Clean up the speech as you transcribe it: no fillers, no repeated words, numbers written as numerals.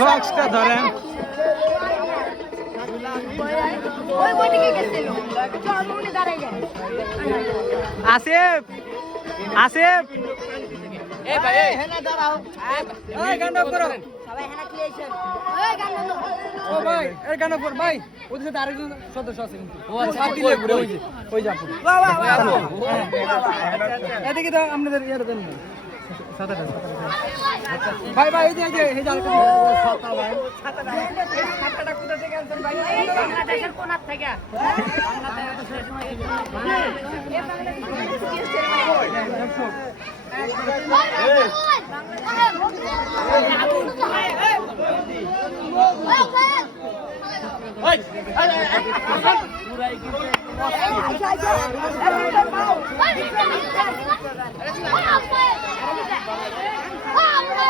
বক্সটা ধরেন আসিফ আসিফ ও ভাই এর গান কর ভাই ওদের সাথে আরেকজন সদস্য আছে কিন্তু ও আচ্ছা ওই যা এদিকে তো আপনাদের ইয়ার দেন না ভাই ভাই এই যে এই যে ছাতা ভাই ছাতাটা কোথা থেকে আনছেন ভাই বাংলাদেশের কোন হাত থেকে